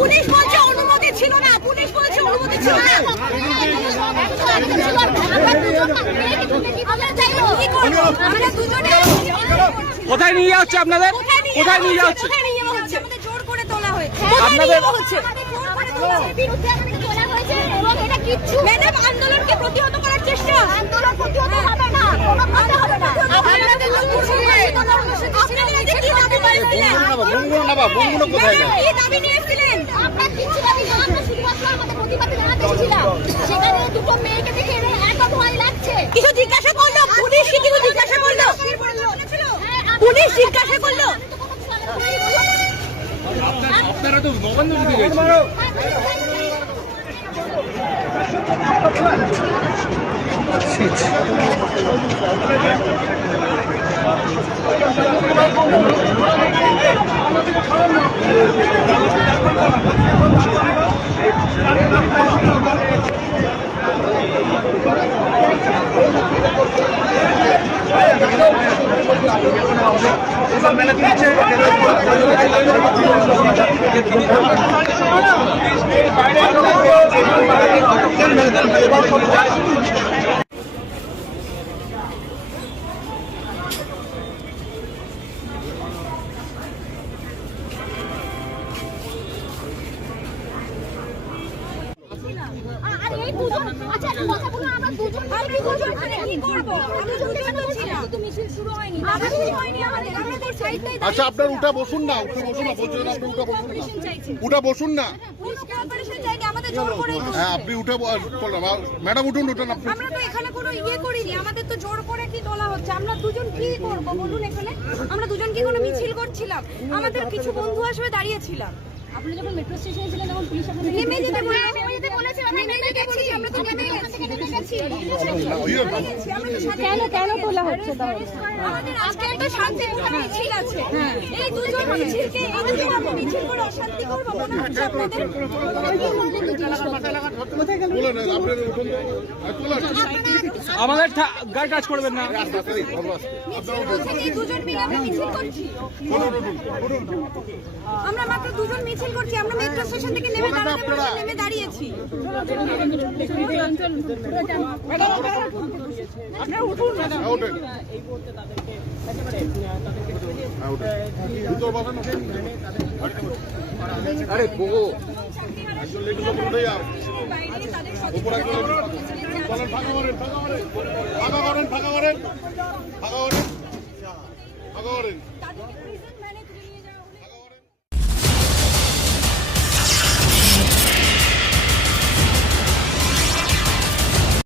Police বলছে অনুমতি ছিল না, পুলিশ বলছে অনুমতি ছিল না। কোথায় নিয়ে যাচ্ছে আপনাদের? কোথায় নিয়ে যাচ্ছে? আমাদের জোর করে তোলা হয়েছে। আপনাদের ম্যাডাম আন্দোলনকে প্রতিহত করার চেষ্টা। আন্দোলন প্রতিহত হবে না, হবে না। আপনাদের তো কি দাবি নিয়েছিলেন? আমরা কিছু দাবি না, আমরা শুধুমাত্র আমাদের প্রতিবাদে জানাতে এসেছিলাম। সেখানে দুটো মেয়েকে দেখে এত ভয় লাগছে। কিছু জিজ্ঞাসা করলো পুলিশ? কি কিছু জিজ্ঞাসা করলো? পুলিশ জিজ্ঞাসা করলো? আপনারা তো বন্ধ দিতে গেছেন। আচ্ছা আপনার উঠে বসুন না, উঠে বসুন না, বলছেন আপনি উঠে বসুন না, উঠে বসুন না। হ্যাঁ আপনি উঠে ম্যাডাম উঠুন, উঠুন আপনি। আমরা তো এখানে কোনো ইয়ে করিনি, আমাদের তো জোর করে কি তোলা হচ্ছে। আমরা দুজন কি করব বলুন? এখানে আমরা দুজন কি কোনো মিছিল করছিলাম? আমাদের কিছু বন্ধু আসবে দাঁড়িয়েছিলাম। আপনি যখন মেট্রো স্টেশনে ছিলেন তখন পুলিশ আপনাদের নেমে যেতে বলেছে। আমরা নেমে গেছি, আমরা তো নেমে গেছি। কেন তোলা হচ্ছে তাহলে? আমাদের আজকে একটা শান্তি মিছিল আছে। এই দুজন মিছিলকে এই দুজন আমরা মিছিল করে অশান্তি করব মনে হচ্ছে আপনাদের? আমাদের গাড়ি টাচ করবেন না। এই দুজন মিলে আমরা মিছিল করছি। আমরা মাত্র দুজন মিছিল করছি। আমরা মেট্রো স্টেশন থেকে নেমে দাঁড়িয়েছি। আরে বগো ফাঁকা করেন